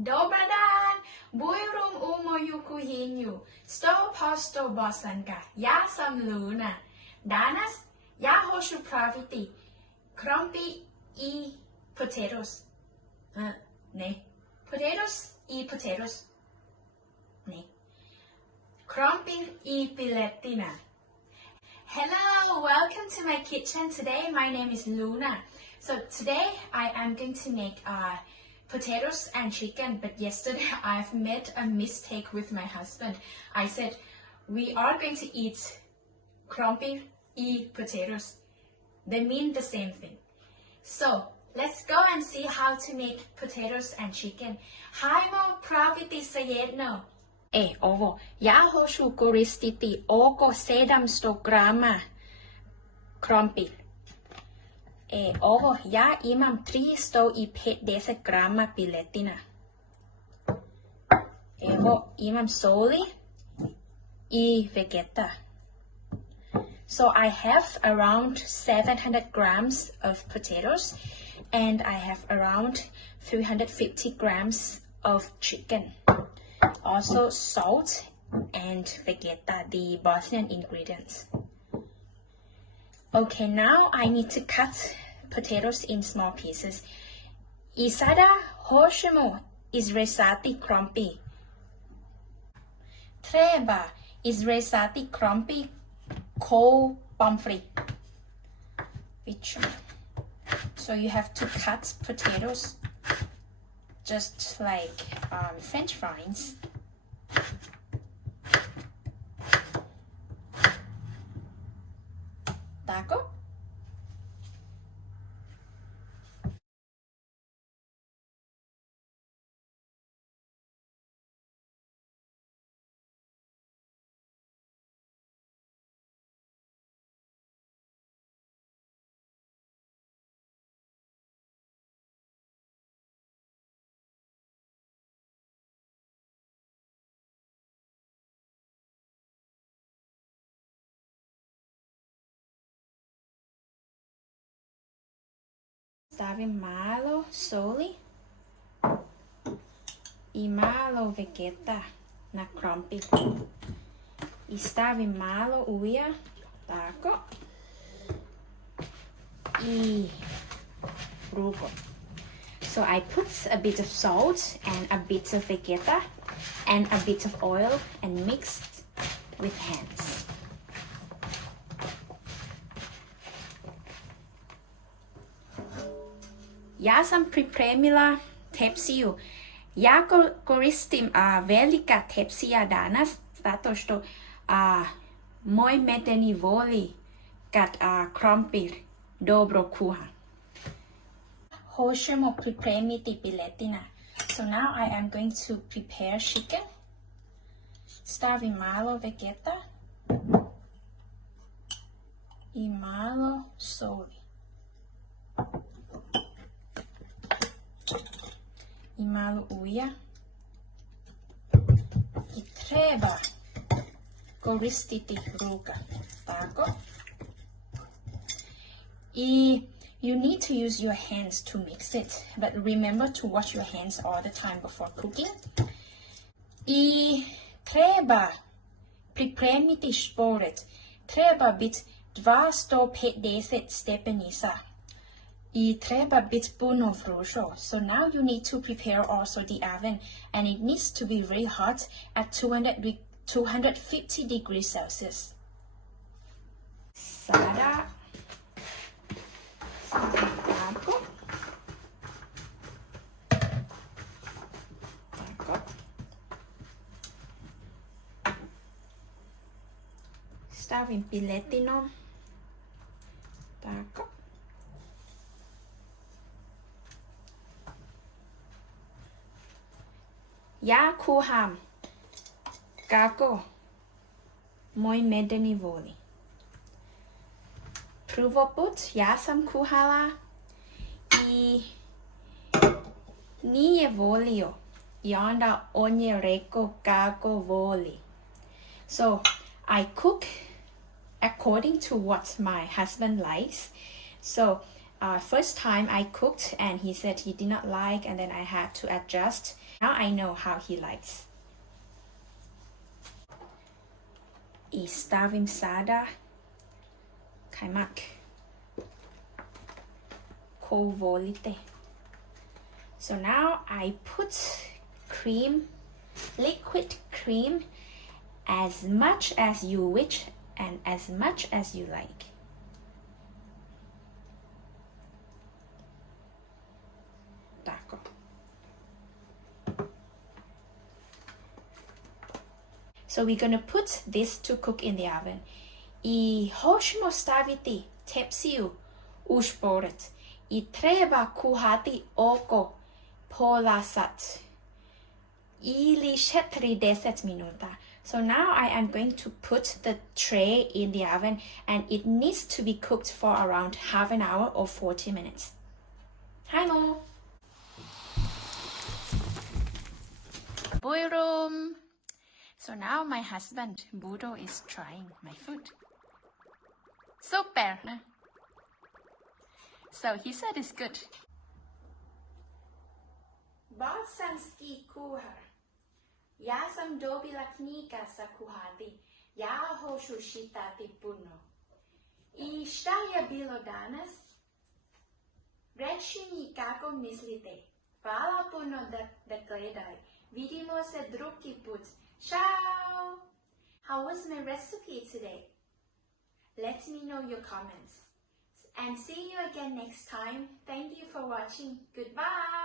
Dobar dan, bujrum u moju kuhinju. Sto posto Bosanka. Ja sam Luna. Danas ja hoću praviti krompi i potatoes. Ne. Potatoes i potatoes. Ne. Krompir i piletina. Hello, welcome to my kitchen. Today my name is Luna. So today I am going to make potatoes and chicken, but yesterday I've made a mistake with my husband. I said we are going to eat krompir и potatoes. They mean the same thing. So let's go and see how to make potatoes and chicken. Hajmo praviti zajedno. Ovo, ja hoću koristiti oko 700 grama krompir. Ovo, ja imam 350 grama piletina. Evo, imam soli i vegeta. So I have around 700 grams of potatoes and I have around 350 grams of chicken. Also salt and vegeta, the Bosnian ingredients. Okay, now I need to cut potatoes in small pieces. I sada hoćemo izrezati krompir. Treba izrezati krompir ko pomfrit. So you have to cut potatoes just like French fries. Tako. Stavim malo soli i malo vegeta na krompir. I stavim malo ulja, tako. I rugo. So I put a bit of salt and a bit of vegeta and a bit of oil and mixed with hands. Ja sam pripremila tepsiju. Ja koristim velika tepsija danas zato što moj medeni voli kad krompir dobro kuha. Hoćemo pripremiti piletina. So now I am going to prepare chicken. Stavim malo vegeta i malo soli. I malo ulja. I treba koristiti ruka. Tako. I you need to use your hands to mix it, but remember to wash your hands all the time before cooking. I treba pripremiti šporet. Treba biti 250 stepenica. I treba biti puno vrućo. So now you need to prepare also the oven and it needs to be very hot at 250 degrees Celsius. Sada tako. Tako. Stavim piletino. Tako. Ja kuham kako moj medeni voli. Prvo put ja sam kuhala i nije volio i onda on je rekao kako voli. So I cook according to what my husband likes. So first time I cooked and he said he did not like and then I had to adjust Now I know how he likes. I stavim sada kajmak. Ko volite. So now I put cream, liquid cream, as much as you wish and as much as you like. Tako. So we're gonna put this to cook in the oven. I hoćemo staviti tepsiju u šporet. I treba kuhati oko pola sat ili 40 minuta. So now I am going to put the tray in the oven and it needs to be cooked for around half an hour or 40 minutes. Hajmo! Bujrum! So now my husband, Budo, is trying my food. Super! So he said it's good. Bosanski kuhar. Ja sam dobila knjiga sa kuhati. Ja hoću čitati puno. I šta je bilo danas? Reći mi kako mislite. Hvala puno da gledaj. Vidimo se drugi put. Ciao! How was my recipe today? Let me know your comments. And see you again next time. Thank you for watching. Goodbye!